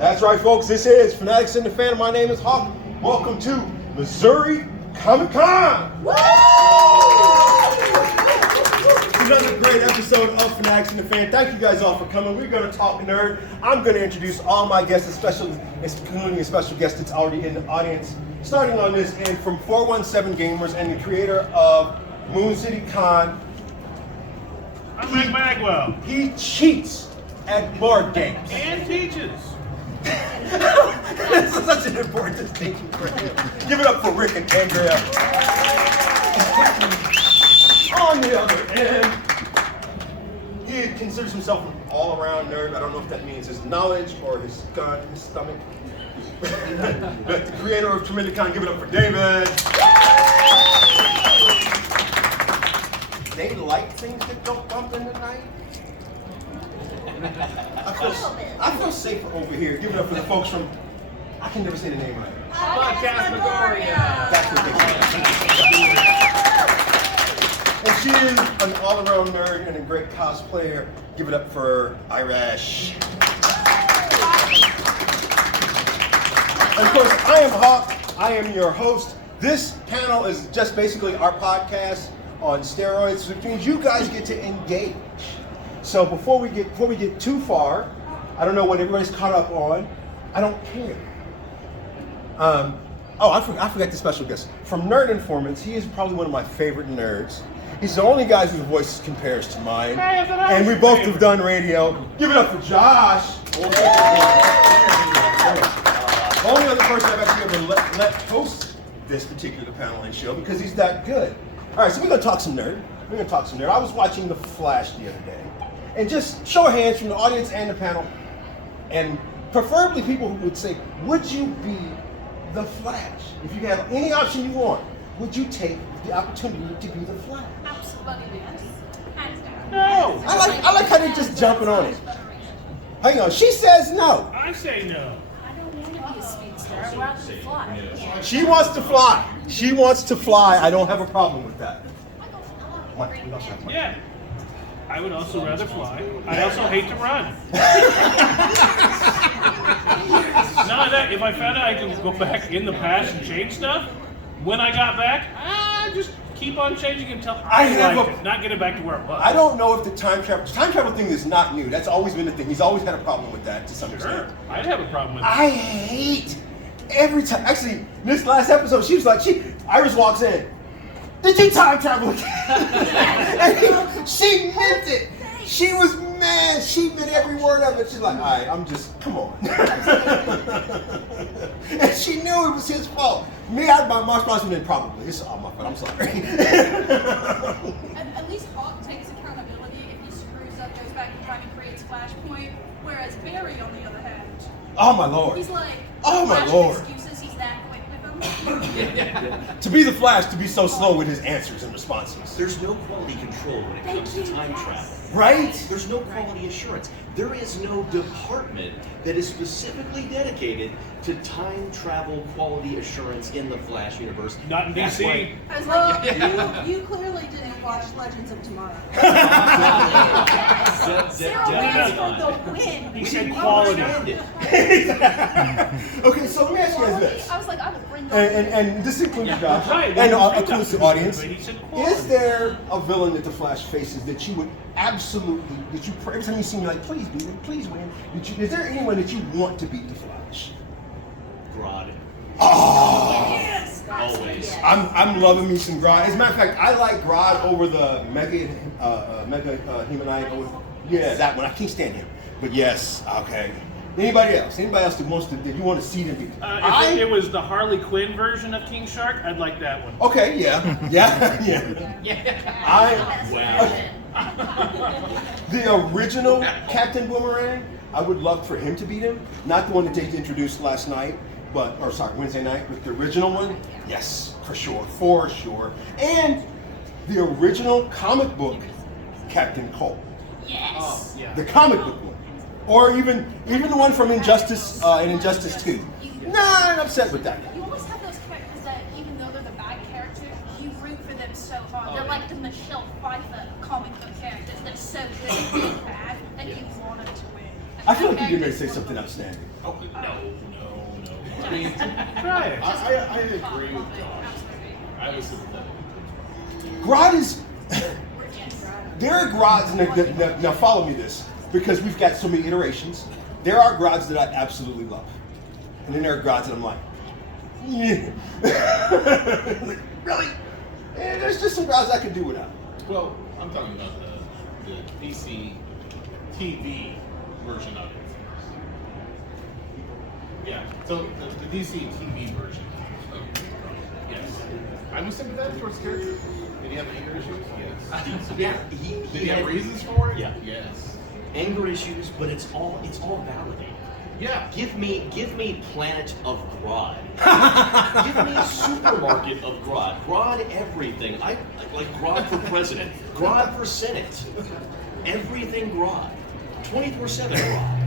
That's right, folks. This is Fanatics and the Fan. My name is Hawk. Welcome to Missouri ComicCon. Another great episode of Fanatics and the Fan. Thank you guys all for coming. We're going to talk nerd. I'm going to introduce all my guests, including a special guest that's already in the audience. Starting on this end from 417 Gamers and the creator of Moon City Con. I'm Rick Bagwell. He cheats at board games. And teaches. This is such an important distinction for him. Give it up for Rick and Andrea. On the other end, he considers himself an all-around nerd. I don't know if that means his knowledge or his gun, his stomach. But the creator of Tremendicon, give it up for David. They like things that don't bump in the night. I feel safer over here. Give it up for the folks from, I can never say the name right. Podcastmagoria. That's what they say. And she is an all-around nerd and a great cosplayer. Give it up for Irish. And of course, I am Hawk. I am your host. This panel is just basically our podcast on steroids, which means you guys get to engage. So before we get too far, I don't know what everybody's caught up on. I don't care. I forgot the special guest. From Nerd Informants, he is probably one of my favorite nerds. He's the only guy whose voice compares to mine. And we both have done radio. Give it up for Josh. The only other person I've actually ever let host this particular panel and show because he's that good. All right, so we're going to talk some nerd. I was watching The Flash the other day. And just show of hands from the audience and the panel, and preferably people who would say, would you be the Flash? If you had any option you want, would you take the opportunity to be the Flash? Absolutely yes. Hands down. No. I like how they're just jumping on it. Hang on, she says no. I say no. I don't want to be a speedster. I'd rather fly. She wants to fly. She wants to fly. I don't have a problem with that. Yeah. I would also rather fly. I also hate to run. Not if I found out I could go back in the past and change stuff, when I got back, I just keep on changing until I liked it, not get it back to where it was. I don't know if the time travel thing is not new. That's always been the thing. He's always had a problem with that to some extent. Sure. I'd have a problem with it. I hate every time. Actually, this last episode, she was like, Iris walks in. Did you time travel again? And she meant it. She was mad. She meant every word of it. She's like, all right, come on. And she knew it was his fault. Me, my response would have been probably. It's all my fault. I'm sorry. At least Hawk takes accountability if he screws up, goes back in time and creates Flashpoint. Whereas Barry, on the other hand, oh my lord. he's like, oh my Flash lord. excuses, he's that quick with them. To be the Flash, to be so slow with his answers and responses. There's no quality control when it comes to time travel. Right? There's no quality assurance. There is no department that is specifically dedicated to time travel quality assurance in the Flash universe. Not in That's DC. why- I was Well, like, you clearly didn't watch Legends of Tomorrow. Zero no, wins no. for the win. He said quality. Okay, so let me ask you guys this. I was like, I would bring And this includes Josh, Right. and includes the audience. But he said quality. Is there a villain that the Flash faces that you would absolutely, every time you see me, like, please beat him, please win? Is there anyone that you want to beat the Flash? Grodd. Oh, Yes. Always. I'm loving me some Grodd. As a matter of fact, I like Grodd over the Mega Humanite. Yeah, that one. I can't stand him. But yes, okay. Anybody else? Anybody else that you want to see them beat? If it was the Harley Quinn version of King Shark, I'd like that one. Okay, yeah. The original Captain Boomerang, I would love for him to beat him. Not the one that they introduced last night, Wednesday night, but the original one. Yes, for sure. And the original comic book Captain Cold. Yes. Oh, yeah. The comic book one. Or even the one from Injustice and Injustice 2. Nah, I'm upset with that. You always have those characters that, even though they're the bad characters, you root for them so hard. They're like the Michelle Pfeiffer comic book characters. They're so good at being bad that you want them to win. I feel like you're getting ready to say something outstanding. Oh, no. I mean, Try it. I agree with Josh. I was sympathetic. Grodd is. There are Grodds, now follow me this, because we've got so many iterations. There are Grodds that I absolutely love. And then there are Grodds that I'm like, yeah. Like, really? And there's just some Grodds I could do without. Well, I'm talking about the DC TV version of it. Yeah, so the DC TV version of yes. I was sympathetic towards the character. Did he have anger issues? Yes. Yeah, Did he have reasons for it? Yeah. Yes. anger issues, but it's all validated. Yeah. Give me Planet of Grodd. Give me a supermarket of Grodd. Grodd everything. I like Grodd for president. Grodd for Senate. Everything Grodd. 24/7 Grodd.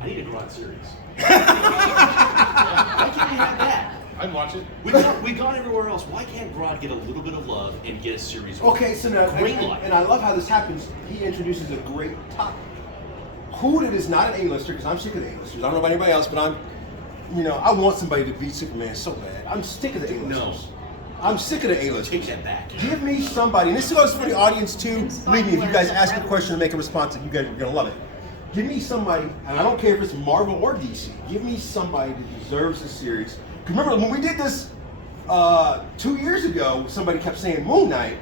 I need a Grodd series. Why can't we have that? I'd watch it. We got everywhere else. Why can't Grodd get a little bit of love and get a series? Okay, so now, and I love how this happens. He introduces a great topic. Who that is not an A-lister, because I'm sick of the A-listers. I don't know about anybody else, but I want somebody to beat Superman so bad. I'm sick of the A-listers. No. I'm sick of the A-listers. Take that back. Give me somebody, and this goes for the audience too. Believe me, if you guys ask a question and make a response, you guys are gonna love it. Give me somebody, and I don't care if it's Marvel or DC. Give me somebody that deserves a series. Because remember when we did this 2 years ago, somebody kept saying Moon Knight.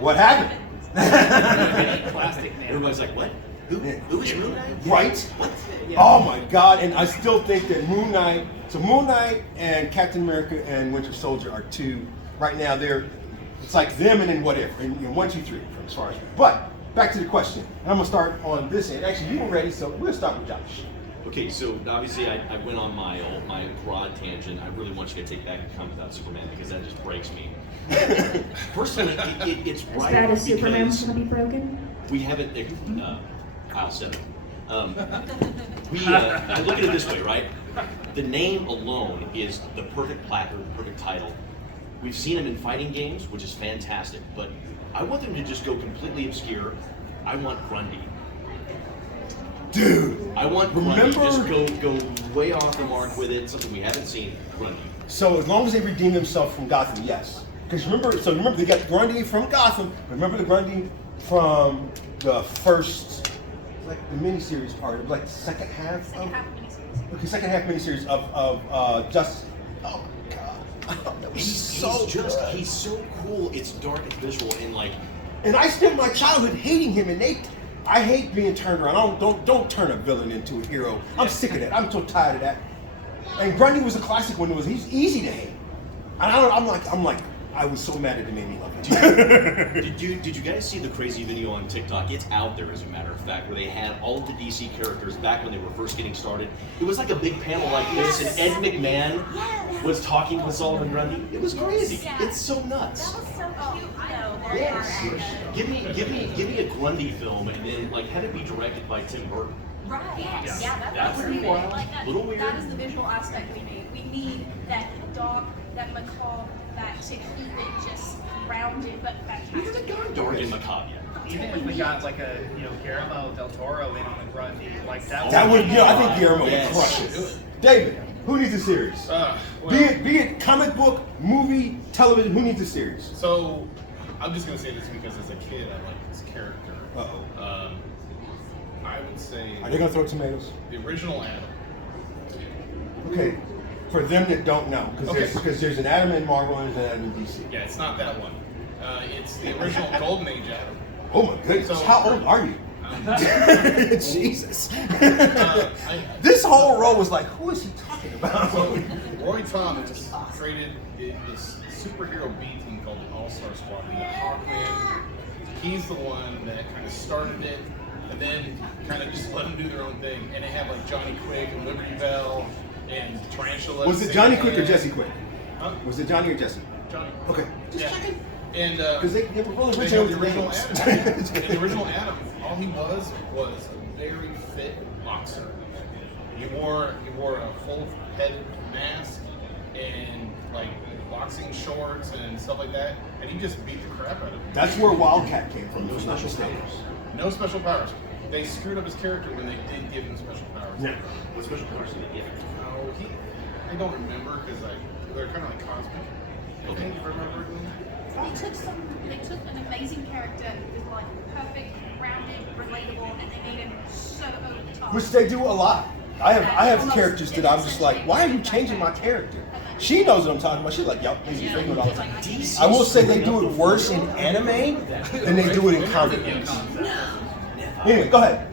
What happened? Plastic man. Everybody's like, what? Who is Moon Knight? Right? What? Oh my God! And I still think that Moon Knight. So Moon Knight and Captain America and Winter Soldier are two right now. It's like them and then what if? And 1, 2, 3 as far as. But back to the question. And I'm gonna start on this end. Actually, you were ready, so we'll start with Josh. Okay, so obviously I went on my broad tangent. I really want you to take back a comment about Superman because that just breaks me. Personally, it's right. As bad as because Superman's gonna be broken? We haven't. I'll set it. I look at it this way, right? The name alone is the perfect placard, the perfect title. We've seen him in fighting games, which is fantastic, but I want them to just go completely obscure. I want Grundy. Dude, I want Grundy. Just go way off the mark with it, something we haven't seen. Grundy. So as long as they redeem themselves from Gotham, yes. Because remember they got the Grundy from Gotham. Remember the Grundy from the first, like the miniseries part, like the second half. Second half of miniseries. Okay, second half miniseries of Justice. Oh my God, that was He's so cool. It's dark, it's visual, and like. And I spent my childhood hating him, and I hate being turned around. Don't turn a villain into a hero. I'm sick of that. I'm so tired of that. And Grundy was a classic one. He's easy to hate. And I'm like, I was so mad at it made me love it. Did you guys see the crazy video on TikTok? It's out there, as a matter of fact, where they had all of the DC characters back when they were first getting started. It was like a big panel like this, and Ed McMahon was talking with Solomon Grundy. It was crazy. It's so nuts. That was so cute, though. Yes. Give me a Grundy film, and then like have it be directed by Tim Burton. Right. Yes. Yeah, That would be wild. A little weird. That is the visual aspect we need. We need that dark, that macabre, that to keep it just rounded but We haven't fantastic. gone dark and macabre yet. Even if we got like a Guillermo del Toro in on the Grundy, like that. That would, I think Guillermo Yes. would crush it. David, who needs a series? Be it comic book, movie, television. Who needs a series? So, I'm just gonna say this because as a kid I liked this character. Uh-oh. I would say Are they gonna throw tomatoes? the original Adam. Okay. For them that don't know, because there's an Adam in Marvel and there's an Adam in DC. Yeah, it's not that one. It's the original Golden Age Adam. Oh my goodness! So- How old are you? Jesus. I- This whole row was like, who is he talking about? So, Roy Thomas created this superhero B team called the All-Star Squad. And Hawkman, he's the one that kind of started it, and then kind of just let them do their own thing. And they had like Johnny Quick and Liberty Bell and Tarantula. Was it Johnny Quick or Jesse Quick? Huh? Was it Johnny or Jesse? Johnny. Okay. Just Yeah. checking. And Because they were really they rich had over the the original names. Adam. And the original Adam, all he was a very fit boxer. He wore a full head mask and like boxing shorts and stuff like that, and he just beat the crap out of him. That's where Wildcat came from. No special powers. No special powers. they screwed up his character when they did give him special powers. Yeah. What special powers did they get? Oh, I don't remember because they're kind of like cosmic. I think, if I remember correctly. They took an amazing character who was like perfect, rounded, relatable, and they made him so over the top. Which they do a lot. I have characters that I'm just like, why are you changing my character? She knows what I'm talking about. She's like, yep, this is figuring it all the time. I will say they do it worse in anime than they do it in comic books. Anyway, go ahead.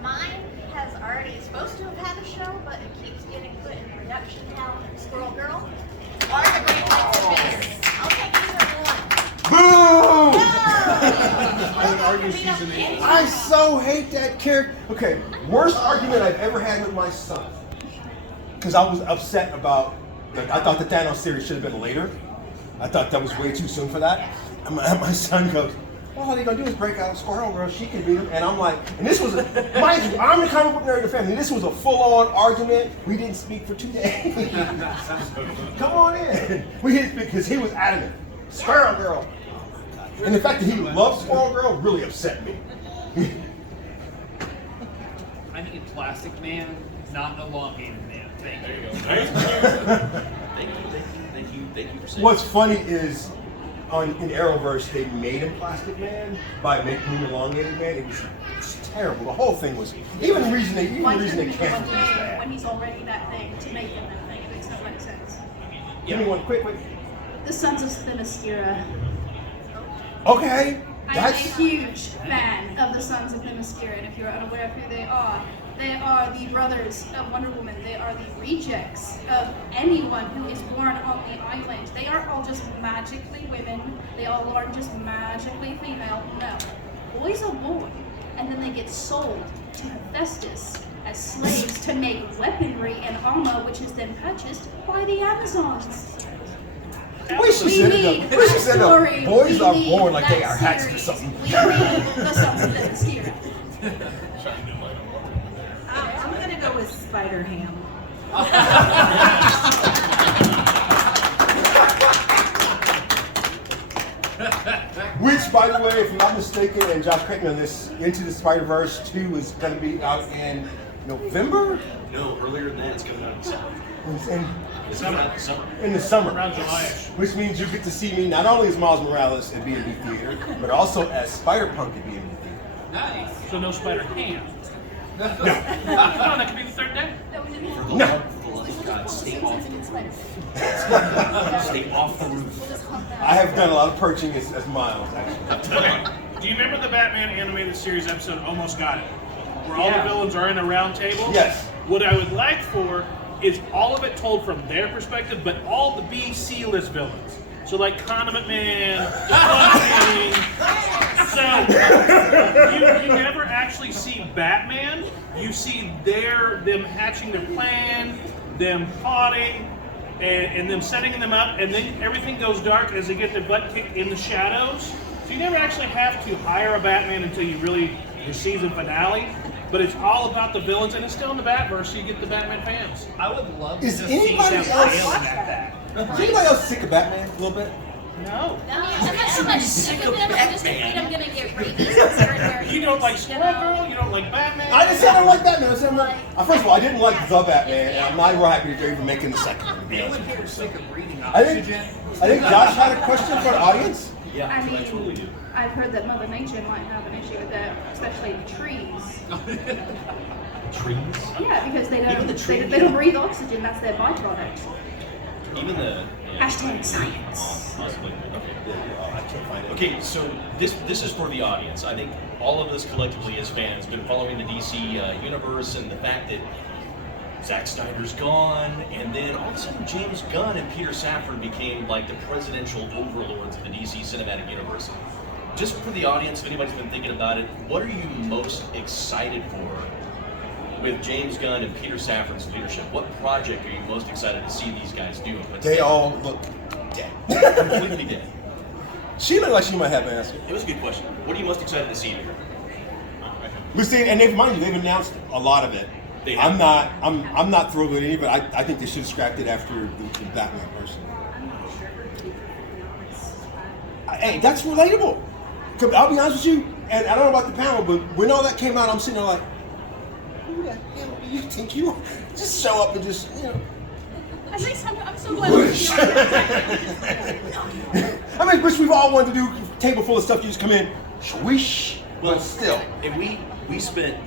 Mine has already supposed to have had a show, but it keeps getting put in production hell. Squirrel Girl. Or the Great Lakes Abyss. I'll take either one. Boo! I would argue she's an angel. I so hate that character. Okay, worst argument I've ever had with my son. Because I was upset about, I thought the Thanos series should have been later. I thought that was way too soon for that. And my son goes, well, all they're going to do is break out Squirrel Girl. She can beat him. And I'm like, and this was, mind you, I'm the comic book nerd of the family. This was a full-on argument. We didn't speak for 2 days. Come on in. We didn't speak because he was adamant. Squirrel Girl. And the fact that he loved Squirrel Girl really upset me. I need Plastic Man, not Elongated Man. Thank you. Thank you for saying What's funny is, in Arrowverse, they made him Plastic Man by making him Elongated Man. It's terrible. The whole thing was, even the reason they canceled it was bad. When he's already that thing to make him that thing, it makes no like sense. Give me one quick. The Sons of Themyscira. Okay, I'm that's a huge fan of the Sons of Themyscira, and if you're unaware of who they are the brothers of Wonder Woman. They are the rejects of anyone who is born on the island. They aren't all just magically women. They all aren't just magically female. No. Boys are born, and then they get sold to Hephaestus as slaves to make weaponry and armor, which is then purchased by the Amazons. we should set it up. Boys are born like they are hats or something. We need the Sons of Themyscira. I'm gonna go with Spider-Ham. Which, by the way, if I'm not mistaken, and Josh, correct me on this, Into the Spider-Verse 2 is going to be out in November? No, earlier than that, it's coming out in summer. It's coming out in summer. In the summer. Around July-ish. Which means you get to see me not only as Miles Morales at B&B Theater, but also as Spider-Punk at B&B Theater. Nice. So no Spider-Ham. No, that could be the third day. For the love of God, stay off the roof. Stay off the roof. I have done a lot of perching as Miles, actually. Okay. Do you remember the Batman animated series episode Almost Got It? Where all the villains are in a round table? Yes. What I would like for is all of it told from their perspective, but all the B, C list villains. So like Condiment Man, King. So you never actually see Batman. You see them hatching their plan, them plotting, and them setting them up, and then everything goes dark as they get their butt kicked in the shadows. So you never actually have to hire a Batman until you really the season finale. But it's all about the villains, and it's still in the Batverse, so you get the Batman fans. I would love to Is just see anybody them else- failing at that. Is anybody else sick of Batman a little bit? No. I'm not so much sick of them, I'm just afraid I'm gonna get rabies and start wearing You don't like these, Squirrel Girl? You don't like Batman? I didn't say I don't like Batman. I said first of all, I didn't like the Batman, and I'm not real happy that they're even making the second one. to be honest Anyone with you. here sick of breathing I think oxygen? Josh had a question for the audience. Yeah, I I totally mean, do. I've heard that Mother Nature might have an issue with that, especially the trees. Trees? Yeah, because they Even don't the tree- they don't breathe oxygen. That's their byproduct. Even the Hashtag science. possibly. I can't find it. Okay, so this is for the audience. I think all of us collectively as fans have been following the DC universe and the fact that Zack Snyder's gone, and then all of a sudden James Gunn and Peter Safran became like the presidential overlords of the DC cinematic universe. Just for the audience, if anybody's been thinking about it, what are you most excited for with James Gunn and Peter Safran's leadership? What project are you most excited to see these guys do? They all look dead. completely dead. She looked like she might have an answer. It was a good question. What are you most excited to see here? We see, and they've announced a lot of it. They have. I'm not thrilled with any of it. I think they should have scrapped it after the Batman person. Hey, that's relatable. I'll be honest with you. And I don't know about the panel, but when all that came out, I'm sitting there like, who the hell do you think you are? Just show up and just, you know. At least I'm so glad we're I mean, which we've all wanted to do, a table full of stuff, you just come in, swish, but still. And we spent.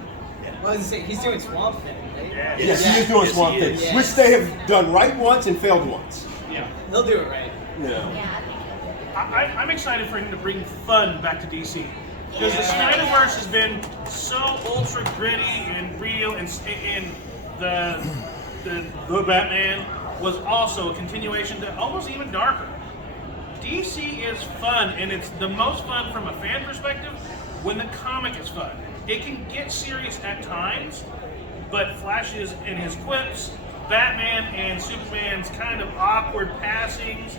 Well, he's doing Swamp Thing, right? Yes, he is doing Swamp Thing, which they have done right once and failed once. Yeah. He'll do it right. Yeah. Yeah, I think he'll do it. I'm excited for him to bring fun back to DC. Because the Snyderverse has been so ultra gritty and real, and the Batman was also a continuation to almost even darker. DC is fun, and it's the most fun from a fan perspective when the comic is fun. It can get serious at times, but Flash's and his quips, Batman and Superman's kind of awkward passings,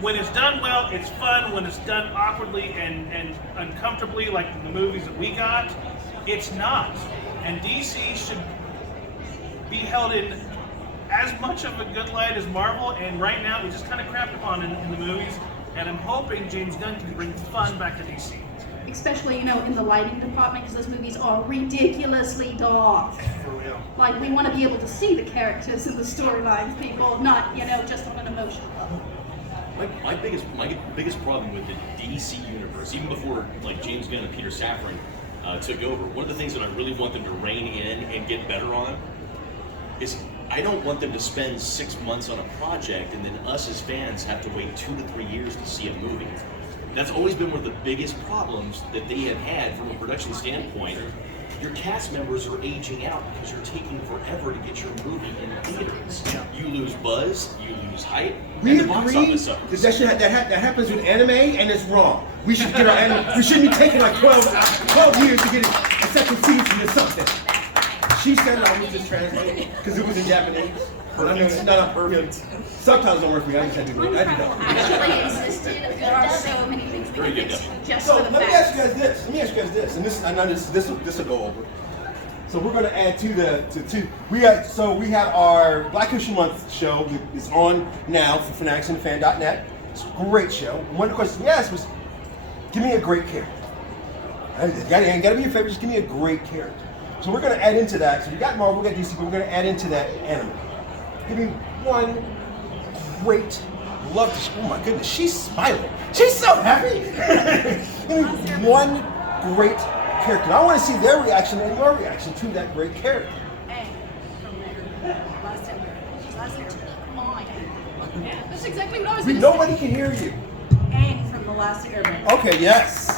when it's done well, it's fun. When it's done awkwardly and uncomfortably, like in the movies that we got, it's not. And DC should be held in as much of a good light as Marvel, and right now it's just kind of crapped upon in the movies. And I'm hoping James Gunn can bring fun back to DC. Especially, in the lighting department, because those movies are ridiculously dark. For real. Like, we want to be able to see the characters and the storylines, people, not, just on an emotional level. My biggest problem with the DC universe, even before like James Gunn and Peter Safran took over, one of the things that I really want them to rein in and get better on is I don't want them to spend 6 months on a project and then us as fans have to wait 2 to 3 years to see a movie. That's always been one of the biggest problems that they have had from a production standpoint. Your cast members are aging out because you're taking forever to get your movie in theaters. You lose buzz, you lose hype, We and the box agree office suffers. that that happens with anime, and it's wrong. We should get our anime. We shouldn't be taking like 12 years to get a second season or something. She said it, I was just translating because it was in Japanese. Subtitles don't work for me. I just had to do it. I did that. Actually existed. There are so many things we Very can good, fix yeah. just So for the let me fact. ask you guys this. And this, I know this will go over. So we're going to add we have our Black History Month show that is on now for Fanatics and Fan.net. It's a great show. One of the questions we asked was, give me a great character. It ain't got to be your favorite. Just give me a great character. So we're going to add into that. So we got Marvel, we got DC, but we're going to add into that anime. Give me one great. Oh my goodness, she's smiling. She's so happy. Give me one great character. I want to see their reaction and your reaction to that great character. Come on. Yeah, that's exactly what I was going to say. Nobody can hear you. Aang from The Last Airbender. Okay, yes.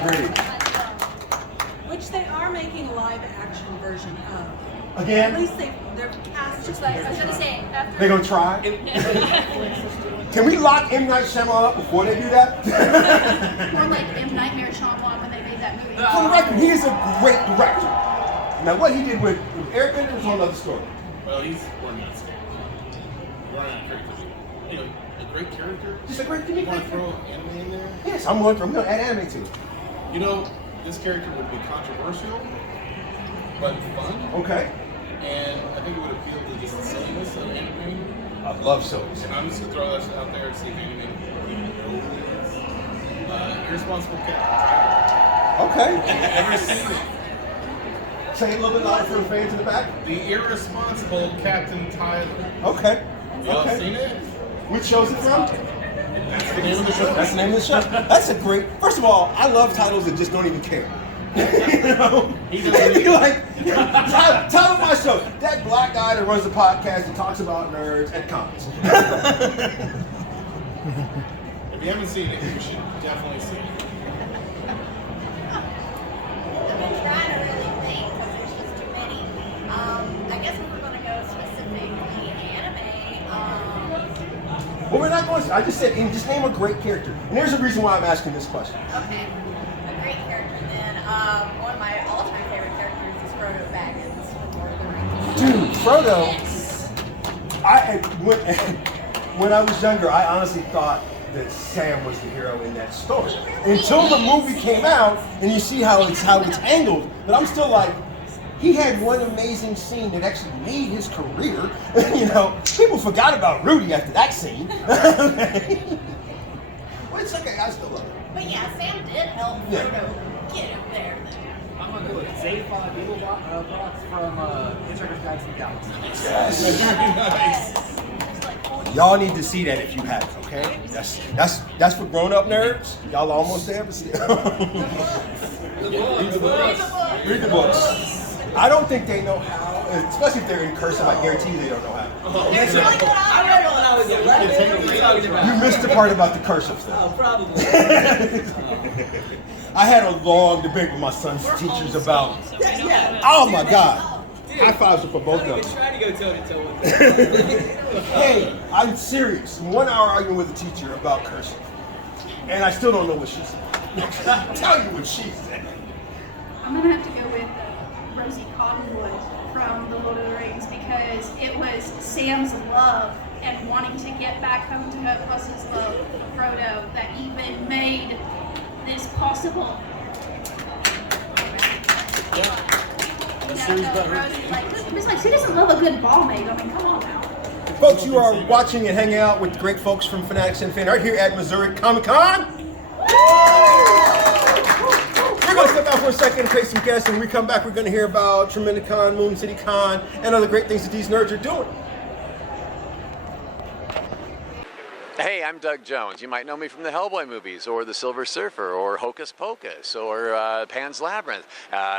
Agreed. Which they are making a live action version of. Again? At least they're casting. I was gonna say, after They gonna try? Can we lock M. Night Shyamalan up before they do that? More like M. Nightmare Shyamalan when they made that movie. For the record, he is a great director. Now, what he did with Airbender is a whole other story. Well, we're not scared. We're not characters. Anyway, a great character. Just a great You want to character. throw anime in there? Yes, I'm going to add anime to it. This character would be controversial, but fun. Okay. And I think it would appeal to just the silliness of anime. I love shows. And I'm just gonna throw that out there and see if anybody even knows who it is. Irresponsible Captain Okay. Tyler. Ever seen it? Say it a little bit louder for the fans in the back. The irresponsible Captain Tyler. Okay. Y'all seen it? Which show's it from? That's the name of the show. That's the name of the show. That's a great. First of all, I love titles that just don't even care. He doesn't You're like, tell him my show. That black guy that runs the podcast and talks about nerds and comics. If you haven't seen it, you should definitely see it. I've been trying to really think because there's just too many. I guess if we're gonna go specifically anime, Well, we're not going to. I just said, just name a great character. And there's a reason why I'm asking this question. okay, a great character then. One of my all-time favorite characters is Frodo Baggins from Lord of the Rings. Dude, Frodo. Yes. When I was younger, I honestly thought that Sam was the hero in that story. Until the movie came out, and you see how it's angled. But I'm still like, he had one amazing scene that actually made his career. People forgot about Rudy after that scene. Well, it's okay. I still love it. But yeah, Sam did help Frodo get him there. I'm gonna go with Zayfa Beetlebot from Hitchhiker's Guide to the Galaxy. Yes. Just like 40 Y'all need to see that if you haven't, okay? That's for grown-up nerds. Y'all almost there, but still. The books. Read the books. I don't think they know how, especially if they're in cursive. I guarantee you they don't know how. There's really good I read it when I was 11. What are you talking about? You missed the part about the cursive thing. Oh, probably. I had a long debate with my son's teachers about. Yeah. Oh my God! High fives for both I'm of not even them. trying to go toe-to-toe with them. Hey, I'm serious. 1 hour arguing with a teacher about cursive, and I still don't know what she said. I'll tell you what she said. I'm gonna have to go with Rosie Cottonwood from The Lord of the Rings because it was Sam's love and wanting to get back home to her plus his love for Frodo that even made this possible. Rosie's like, she doesn't love a good ball mate. I mean, come on now. Folks, you are watching and hanging out with great folks from Fanatics and Fan Art here at Missouri ComicCon. We're going to step out for a second and pay some guests, and when we come back, we're going to hear about Tremendicon, Moon City Con, and other great things that these nerds are doing. Hey, I'm Doug Jones. You might know me from the Hellboy movies, or The Silver Surfer, or Hocus Pocus, or Pan's Labyrinth,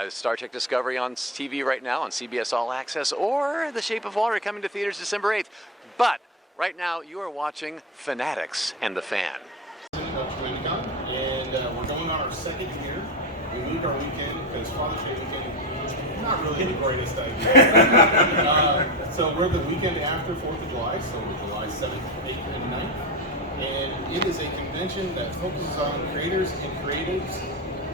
Star Trek Discovery on TV right now on CBS All Access, or The Shape of Water coming to theaters December 8th. But right now, you are watching Fanatics and the Fan. Tremendicon, and we're going on our second year. We moved our weekend because Father's Day weekend is not really the greatest idea. So we're the weekend after 4th of July, so we're July 7th, 8th, and 9th. And it is a convention that focuses on creators and creatives.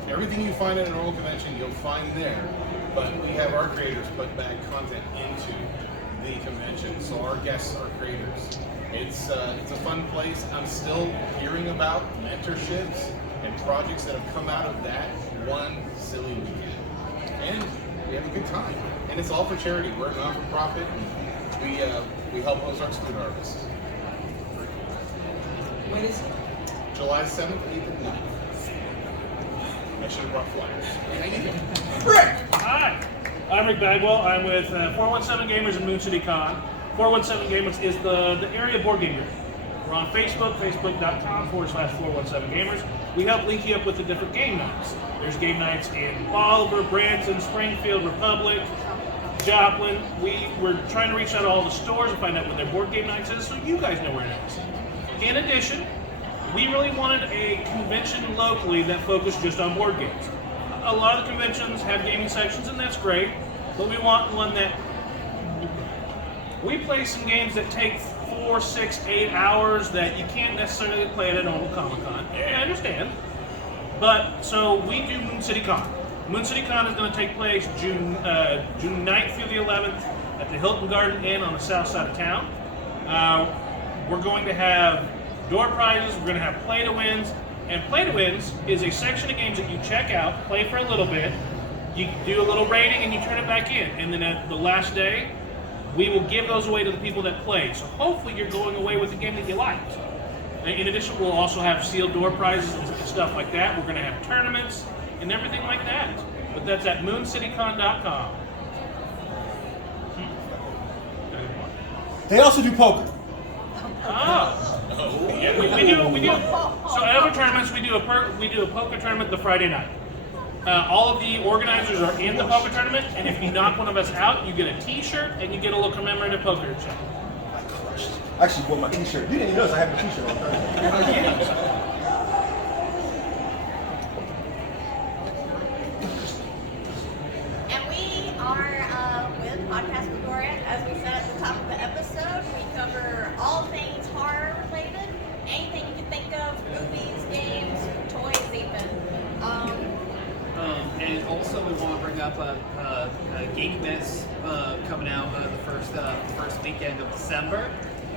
Everything you find at a normal convention, you'll find there. But we have our creators put back content into the convention, so our guests are creators. It's a fun place. I'm still hearing about mentorships and projects that have come out of that one silly weekend. And we have a good time. And it's all for charity. We're a non-for-profit. We help Ozarks food harvest. When is it? July 7th, 8th, and 9th. I should have brought flyers. Hi, I'm Rick Bagwell. I'm with 417 Gamers and Moon City Con. 417 Gamers is the area board game group. We're on Facebook, facebook.com/417 Gamers. We help link you up with the different game nights. There's game nights in Bolivar, Branson, Springfield, Republic, Joplin. We're trying to reach out to all the stores and find out when their board game nights is so you guys know where it is. In addition, we really wanted a convention locally that focused just on board games. A lot of the conventions have gaming sections, and that's great, but we want one that we play some games that take 4, 6, 8 hours that you can't necessarily play at a normal Comic-Con. I understand. But, so we do Moon City Con. Moon City Con is going to take place June 9th through the 11th at the Hilton Garden Inn on the south side of town. We're going to have door prizes, we're going to have play-to-wins, and play-to-wins is a section of games that you check out, play for a little bit, you do a little rating, and you turn it back in. And then at the last day, we will give those away to the people that played. So hopefully you're going away with a game that you liked. In addition, we'll also have sealed door prizes and stuff like that. We're going to have tournaments and everything like that. But that's at mooncitycon.com. They also do poker. Oh. Yeah, we do. So at other tournaments, we do a poker tournament the Friday night. All of the organizers are in the poker tournament, and if you knock one of us out, you get a T-shirt and you get a little commemorative poker check. I actually wore my T-shirt. You didn't even notice I have a T-shirt on. And we are with Podcastmagoria. As we said at the top of the episode, we cover all things horror related. Anything you can think of, movies, games, toys even. And also we want to bring up a Geek Mess coming out the first weekend of December.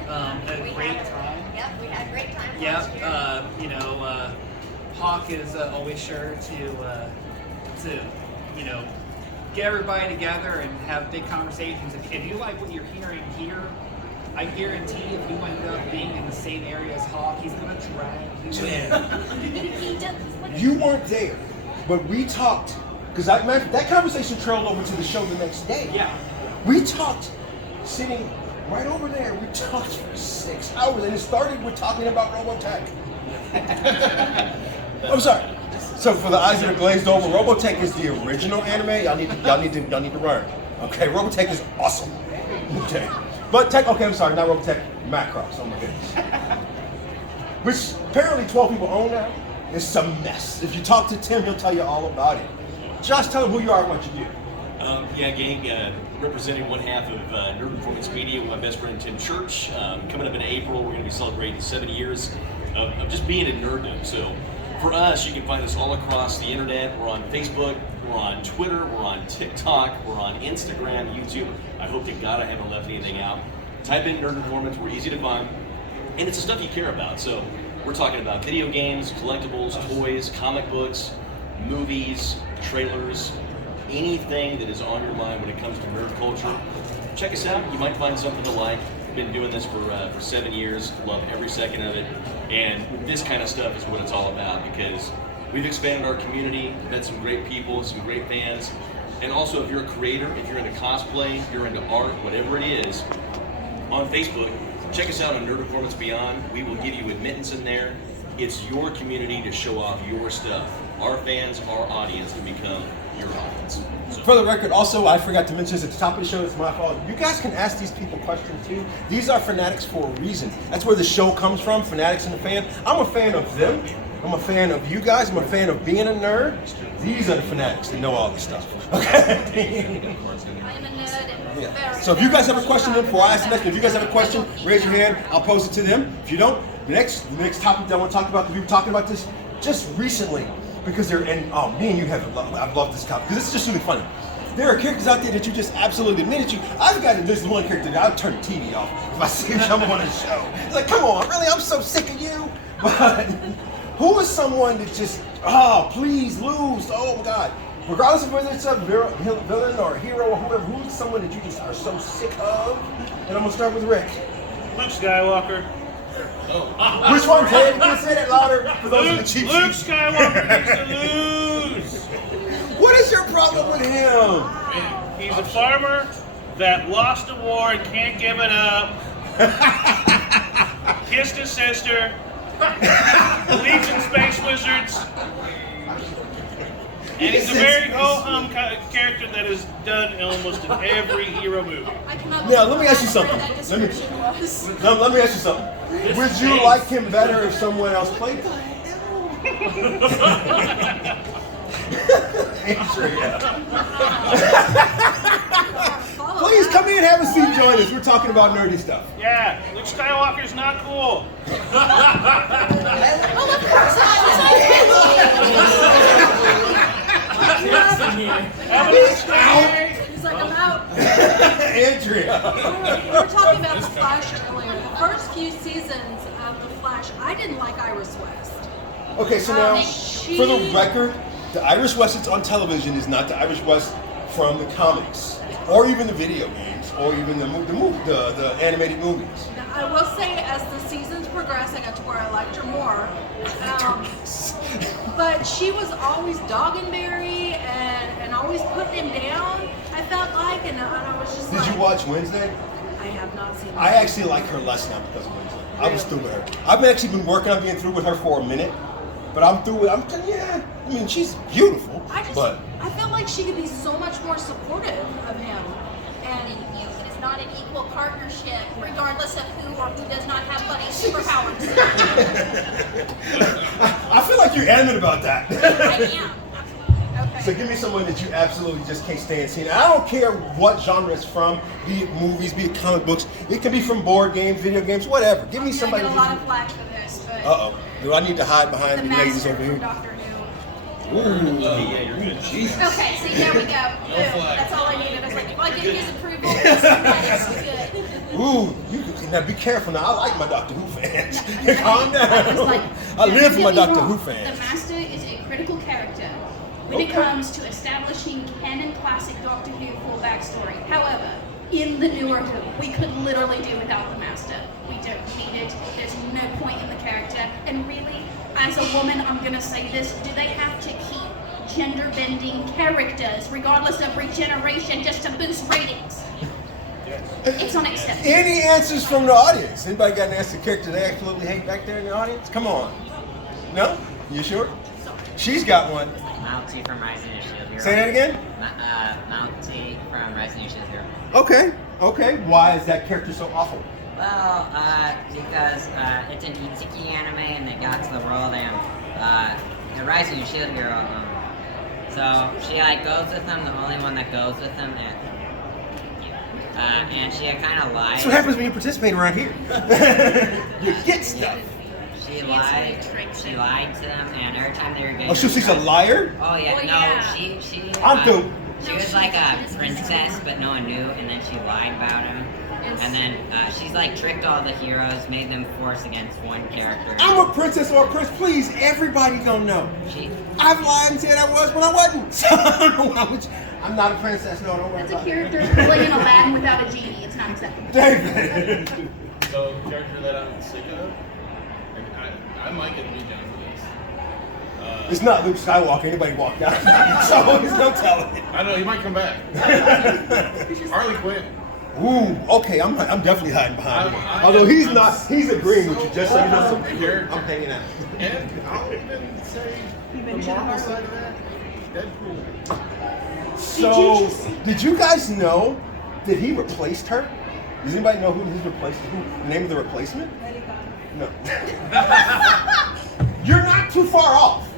A great time. Yep, we had a great time Yep. last year. Hawk is always sure to get everybody together and have big conversations. If you like what you're hearing here, I I guarantee if you end up being in the same area as Hawk, he's gonna drag you in. You weren't there, but we talked, because that conversation trailed over to the show the next day. Yeah. We talked, sitting right over there, we talked for 6 hours, and it started with talking about Robotech. I'm sorry. So for the eyes that are glazed over, Robotech is the original anime. Y'all need to learn. Okay, Robotech is awesome. Okay. But I'm sorry, not Robotech, Macross. Oh my goodness. Which apparently 12 people own now. It's a mess. If you talk to Tim, he'll tell you all about it. Josh, tell him who you are and what you do. Yeah, gang, representing one half of Nerd Informants Media with my best friend Tim Church. Coming up in April, we're going to be celebrating 7 years of just being in nerddom. So for us, you can find us all across the internet. We're on Facebook, we're on Twitter, we're on TikTok, we're on Instagram, YouTube. I hope to God I haven't left anything out. Type in Nerd Informants, we're easy to find. And it's the stuff you care about. So we're talking about video games, collectibles, toys, comic books, movies, trailers, anything that is on your mind when it comes to nerd culture. Check us out. You might find something to like. We've been doing this for 7 years. Love every second of it. And this kind of stuff is what it's all about, because we've expanded our community, met some great people, some great fans. And also, if you're a creator, if you're into cosplay, you're into art, whatever it is, on Facebook, check us out on Nerd Informants Beyond. We will give you admittance in there. It's your community to show off your stuff. Our fans, our audience, can become your audience. So. For the record, also, I forgot to mention this at the top of the show, it's my fault. You guys can ask these people questions too. These are Fanatics for a reason. That's where the show comes from, Fanatics and the Fan. I'm a fan of them. I'm a fan of you guys. I'm a fan of being a nerd. These are the Fanatics that know all this stuff. Okay? I'm a nerd and Yeah. So if you guys have a question before I ask the next one, if you guys have a question, raise your hand. I'll pose it to them. If you don't, the next topic that I want to talk about, because we were talking about this just recently, because me and you I've loved this topic, because this is just really funny. There are characters out there that you just absolutely, the minute I've got this one character that I'll turn the TV off if I see him on the show. It's like, come on, really? I'm so sick of you. But who is someone that just, please lose, oh my God. Regardless of whether it's a villain or a hero or whoever, who's someone that you just are so sick of? And I'm gonna start with Rick. Luke Skywalker. Which one, Ted? You can say that louder for those in the cheap Luke seats. Skywalker needs to lose. What is your problem with him? He's a farmer that lost a war and can't give it up. Kissed his sister. Believes in space wizards. And he's a very ho-hum character that is done in almost in every hero movie. Now, let me ask you something. Let me ask you something. Would you like him better if someone else played him? Andrea. Please come in, have a seat, join us. We're talking about nerdy stuff. Yeah, Luke Skywalker's not cool. He's like, I'm out. Andrea. We were talking about The Flash earlier. The first few seasons of The Flash, I didn't like Iris West. Okay, so now, for the record, the Iris West that's on television is not the Iris West from the comics, or even the video games, or even the animated movies. Now, I will say, as the seasons progressed, I got to where I liked her more. But she was always dogging Barry and always putting him down, I felt like, and I was just like... Did you watch Wednesday? I have not seen I actually like her less now because of Wednesday. I was through with her. I've actually been working on being through with her for a minute, but I'm through with I mean, she's beautiful, I feel like she could be so much more supportive of him. And it is not an equal partnership, regardless of who or who does not have buddy superpowers. I feel like you're adamant about that. I am, absolutely. Okay. So give me someone that you absolutely just can't stand seeing. I don't care what genre it's from, be it movies, be it comic books. It can be from board games, video games, whatever. Give me somebody. I'm gonna get a lot of flack for this, but Do I need to hide behind the the ladies master over here? from Doctor Who. Yeah, you're good. Jesus. Okay, see, there we go. That's all I needed. I was like, if I get his approval, that's good. Ooh, now be careful now. I like my Doctor Who fans. No, Calm down. like, I live for my don't get me Doctor wrong, Who fans. The Master is a critical character when it comes to establishing canon classic Doctor Who full backstory. However, in the newer Who, we could literally do without the Master. We don't need it. There's no point in the character. And really, as a woman, I'm gonna say this: do they have to keep gender-bending characters, regardless of regeneration, just to boost ratings? It's unacceptable. Any answers from the audience? Anybody got an answer to character they absolutely hate back there in the audience? Come on. No? You sure? She's got one. Mounty from Rising of Shield Hero. Say that again? Mounty from Rising of Shield Hero. Okay. Why is that character so awful? Well, because it's an Itsuki anime and they got to the world and the Rising of Shield Hero. So she like goes with them, the only one that goes with them, and she kind of lied. That's what happens when you participate around here. You get stuff. She lied to them, and every time they were getting. Oh, so she's a liar? Oh yeah, Oh, no, yeah. she. I'm dope. She was like a princess, but no one knew, and then she lied about him. And then she's like tricked all the heroes, made them force against one character. I'm a princess or a prince. Please, everybody gonna know. I've lied and said I was when I wasn't. So I don't know why would you. I'm not a princess. No, don't worry It's about a character playing Aladdin without a genie. It's not acceptable. David. So, character that I'm sick of, and I might get to be down for this. It's not Luke Skywalker. Anybody walked out. So there's no telling. I know, he might come back. Harley Quinn. Ooh, okay, I'm definitely hiding behind him. I Although am- he's I'm not, he's agreeing with you, just so you know. so character. I'm hanging out. And I'll even say the Marvel side of that, Deadpool. So, did you guys know that he replaced her? Does anybody know who his replacement? The name of the replacement? No. You're not too far off.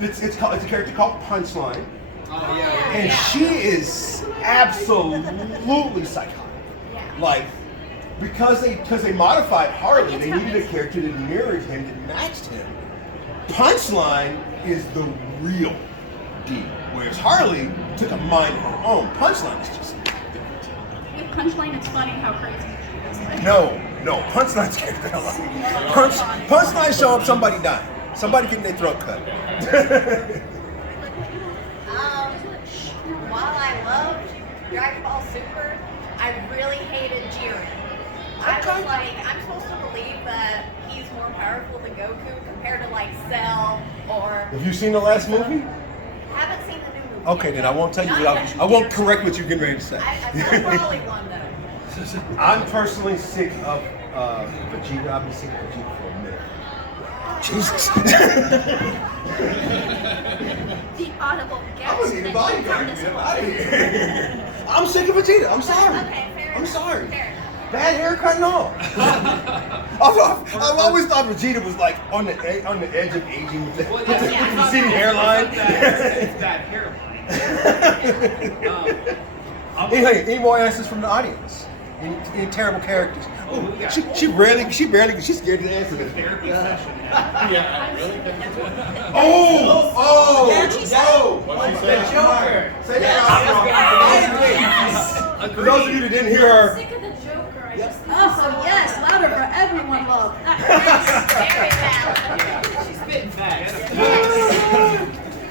It's a character called Punchline. Oh yeah. And she is absolutely psychotic. Like, because they modified Harley, they needed a character that mirrored him, that matched him. Punchline is the real deal, whereas Harley took a mind of her own. Punchline is just With Punchline, it's funny how crazy she is. no. Punchline's character. Punchline show up, somebody died, somebody getting their throat cut. While I loved Dragon Ball Super, I really hated Jiren. I was like, I'm supposed to believe that he's more powerful than Goku compared to like Cell or. Have you seen the last movie? Haven't seen the new movie. Okay, then I won't tell you. I won't correct what you're getting ready to say. I probably won though. I'm personally sick of Vegeta. I've been sick of Vegeta for a minute. Jesus. The audible gasp. I'm gonna need a bodyguard to get him out of here. I'm sick of Vegeta. I'm sorry. Okay, fair I'm enough, sorry. fair. Bad haircut and all. I've always thought Vegeta was like on the edge of aging with the receding hairline. It's that hairline. Any more answers from the audience? Any terrible characters? Ooh, she's scared to answer this. Therapy session. Yeah, really? What'd she say? What'd she say? The Joker. Say that. For those of you that didn't hear her, Sick of the Joker. I just think yes, louder for everyone, love. Very valid. She's spitting facts.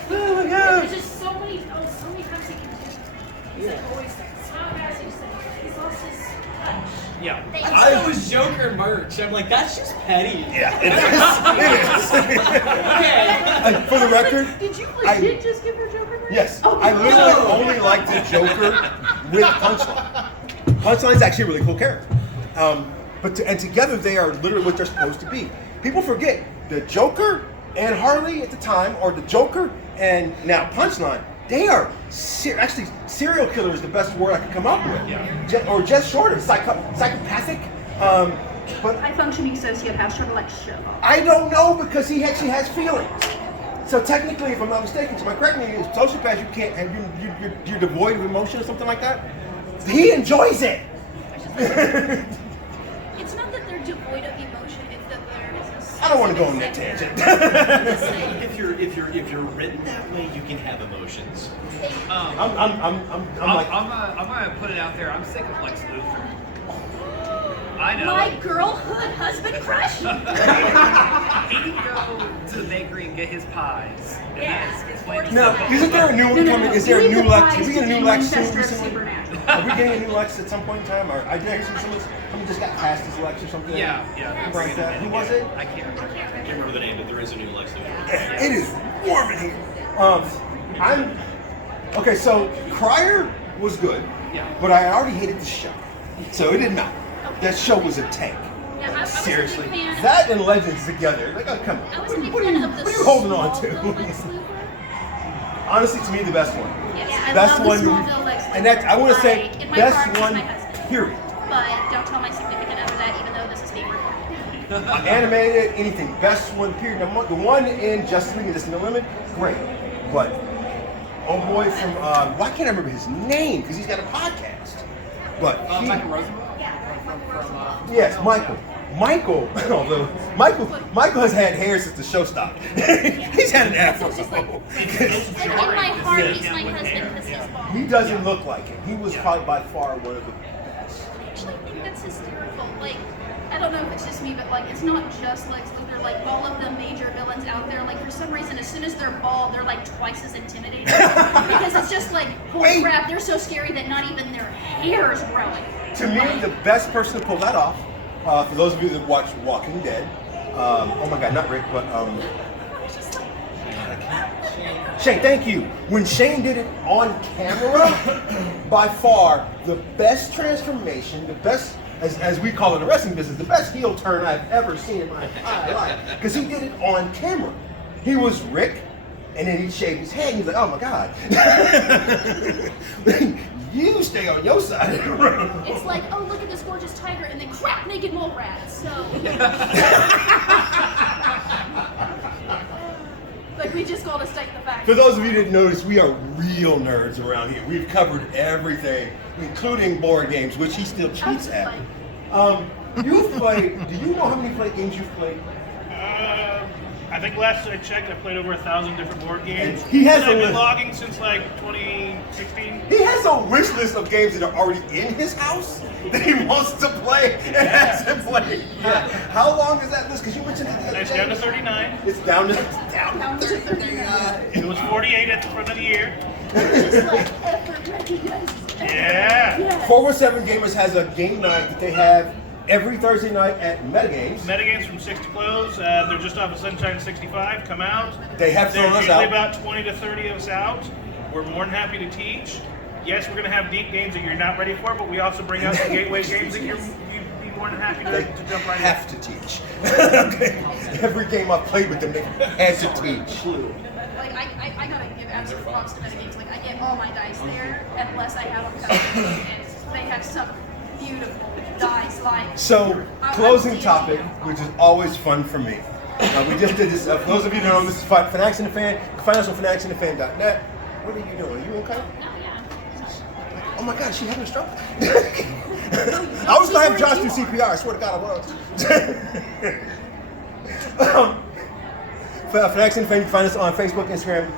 oh my God. There's just so many times he can just. He's like always so fast. He's lost his touch. Yeah. I It was Joker merch. I'm like, that's just petty. Yeah, it is. Okay. For the record, Did you legit just give her Joker merch? yes, Oh, I literally no. only like the Joker with Punchline. Punchline's actually a really cool character. And together they are literally what they're supposed to be. People forget the Joker and Harley at the time, or the Joker and now Punchline. They are actually serial killer is the best word I could come up with. Yeah. Or just shorter, psychopathic. But High-functioning sociopath trying to like shove off. I don't know because he actually has feelings. So technically, if I'm not mistaken, to my correct me, is sociopath you can't have you're devoid of emotion or something like that. He enjoys it. It's not that they're devoid of emotion, it's that there is a I don't want to go on that tangent. If you're written that way, you can have emotions. I'm gonna put it out there. I'm sick of Lex Luthor. I know. My girlhood husband crush? He can go to the bakery and get his pies. And Yeah, that's it's when- Now, isn't there a new one coming? Is there a new Lex? Is he a new Lex soon Winchester recently? Supernatural. Are we getting a new Lex at some point in time? Or I did hear someone just got past his Lex or something. Yeah. Something like that. Who was it? I can't remember. I can't remember the name, but there is a new Lex Luthor. It is warm in here. Okay. So Crier was good, but I already hated the show, so it didn't matter. That show was a tank. Yeah, I was Seriously, a big fan. that and Legends together. Like, oh, come on. I was a big What are fan you of the holding on Smallville to? Lex Luthor. Honestly, to me, the best one. Yes, I Best love one. the Smallville Lex Luthor. And that I want to say In my best heart, he's one. my husband. Period. But don't tell my significant other that, even though this is favorite. Animated, anything. Best one. Period. The one in Justice League and Just No Limit, great. But oh boy, from why can't I remember his name? Because he's got a podcast. But Michael Rosenbaum? yes, Michael. Although Michael has had hair since the show stopped. He's had an afro. Like in my heart, he's my husband because he's bald. He doesn't look like him. He was probably by far one of the best. I actually think that's hysterical. Like, I don't know if it's just me, but like, it's not just Lex Luthor. Like, all of the major villains out there, like, for some reason, as soon as they're bald, they're like twice as intimidating. Because it's just like, holy crap, they're so scary that not even their hair is growing. To me, the best person to pull that off, for those of you that watch Walking Dead, oh my God, not Rick, but Shane, thank you. When Shane did it on camera, by far the best transformation, the best, as we call it in the wrestling business, the best heel turn I've ever seen in my entire life. Because he did it on camera. He was Rick, and then he shaved his head, and he's like, oh my God. You stay on your side of the room. It's like, oh, look at this gorgeous tiger, and then crap, naked mole rats. So. Like, we just called to state the fact. For those of you who didn't notice, we are real nerds around here. We've covered everything, including board games, which he still cheats at. You've played, do you know how many games you've played? I think last I checked, I played over 1,000 different board games. He has I've a been list. logging since like 2016. He has a wish list of games that are already in his house that he wants to play and hasn't played. Yeah. How long is that list? Because you mentioned it. It's down to 39. It's down to 39. It was 48 at the front of the year. Just like effort recognized. Yeah. 417 Gamers has a game night that they have every Thursday night at Metagames. Metagames from 6 to close. They're just off of Sunshine 65. Come out. They have thrown There's us usually out. about 20 to 30 of us out. We're more than happy to teach. Yes, we're going to have deep games that you're not ready for, but we also bring out some gateway games that you'd be more than happy to jump right in. Have to teach. Okay. Every game I've played with them, they had to teach. Like, I gotta give absolute props to Metagames. Like, I get all my dice there, unless I have them custom, and they have some beautiful dice. Like, So, closing topic, which is always fun for me. We just did this. For those of you who don't know, this is Fanatics and the Fan. Find us on fanaticsandthefan.net. What are you doing? Are you okay? Oh my God, is she having a stroke? I was going to have Josh do CPR. I swear to God, I was. Fanatics and the Fan, you can find us on Facebook, Instagram,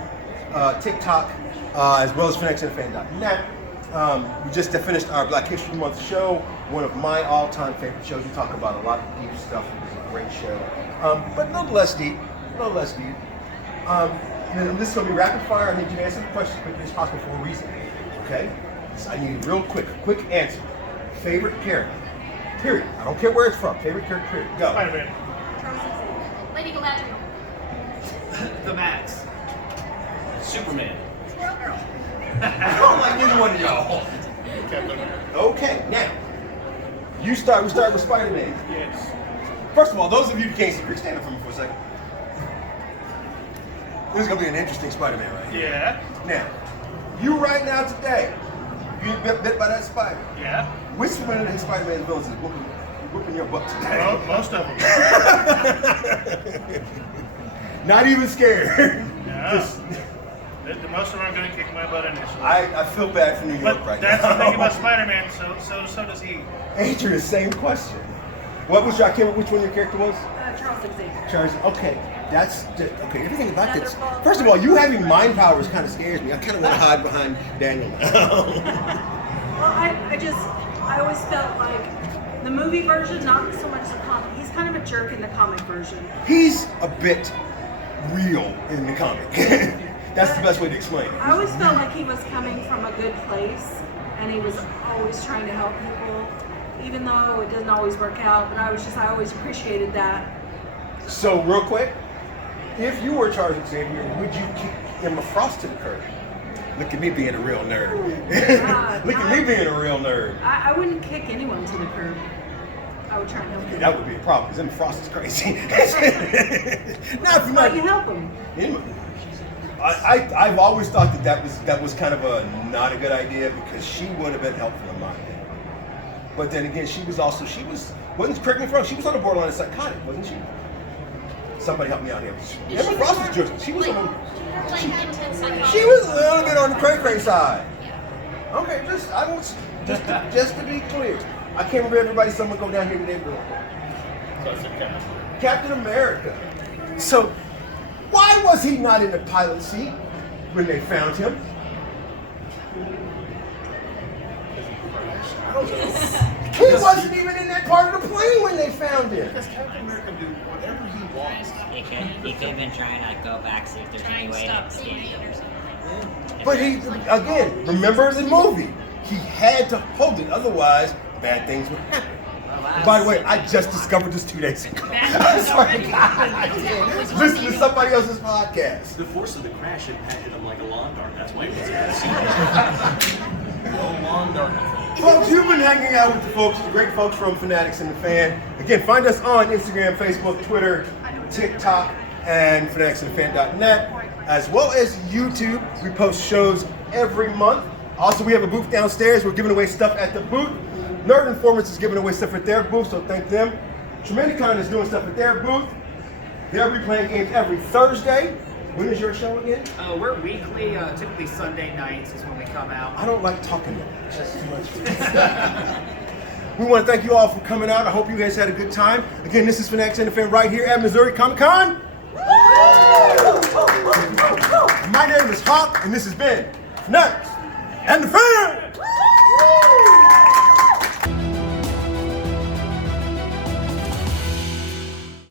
TikTok, as well as fanaticsandthefan.net. We just finished our Black History Month show, one of my all-time favorite shows. We talk about a lot of deep stuff. It was a great show, but a little less deep. And this is going to be rapid fire. I need you to answer the question as quickly as possible for a reason. Okay? So I need a quick answer. Favorite character. Period. I don't care where it's from. Favorite character. Period. Go. Spider-Man. Lady Galadriel. The Max. Superman. Squirrel Girl. I don't like either one of y'all. Okay, now we start with Spider-Man. Yes. First of all, those of you who can't see, Rick, stand up for me for a second. This is gonna be an interesting Spider-Man right here. Yeah. Now, you right now today, you get bit by that spider. Yeah. Which one of the Spider-Man villains is whooping your butt today? Well, most of them. Not even scared. No. The most of them are going to kick my butt initially. I feel bad for New York But right that's now. the thing about Spider-Man. So does he. Adrian, same question. What was your? I can't remember which one your character was. Charles Xavier. Charles. Okay, okay. Everything about this. First of all, you having mind powers kind of scares me. I kind of want to hide behind Daniel now. Well, I always felt like the movie version, not so much the comic. He's kind of a jerk in the comic version. He's a bit real in the comic. That's the best way to explain it. I always felt like he was coming from a good place, and he was always trying to help people, even though it doesn't always work out. But I always appreciated that. So real quick, if you were Charles Xavier, would you kick Emma Frost to the curb? Look at me being a real nerd. Look at me being a real nerd. I wouldn't kick anyone to the curb. I would try and help them. That would be a problem because Emma Frost is crazy. Now, if you How do you help them? I've always thought that was kind of not a good idea because she would have been helpful in my opinion. But then again, wasn't correct me if I'm wrong, she was on the borderline of psychotic, wasn't she? Somebody help me out here. Emma Frost was just, she was a little bit on the cray side. Okay, just to be clear. I can't remember everybody, someone go down here today real quick. So I said Captain America. So why was he not in the pilot seat when they found him? I don't know. He wasn't even in that part of the plane when they found him. Because Captain America can do whatever he wants. He could have been trying to go back, see if there's any way to escape. But again, remember the movie. He had to hold it, otherwise bad things would happen. And by the way, I just discovered this 2 days ago. I'm sorry, God. Listen to somebody else's podcast. The force of the crash impacted him like a lawn dart. That's why he wasn't able to see it. No lawn dart. Folks, you've been hanging out with the great folks from Fanatics and the Fan. Again, find us on Instagram, Facebook, Twitter, TikTok, and fanaticsandthefan.net, as well as YouTube. We post shows every month. Also, we have a booth downstairs. We're giving away stuff at the booth. Nerd Informants is giving away stuff at their booth, so thank them. Tremendicon is doing stuff at their booth. They'll be playing games every Thursday. When is your show again? We're weekly, typically Sunday nights is when we come out. I don't like talking that much. That's too much. We want to thank you all for coming out. I hope you guys had a good time. Again, this is Fanatics and the Fan right here at Missouri ComicCon. My name is Hawk, and this has been Fanatics and the Fan.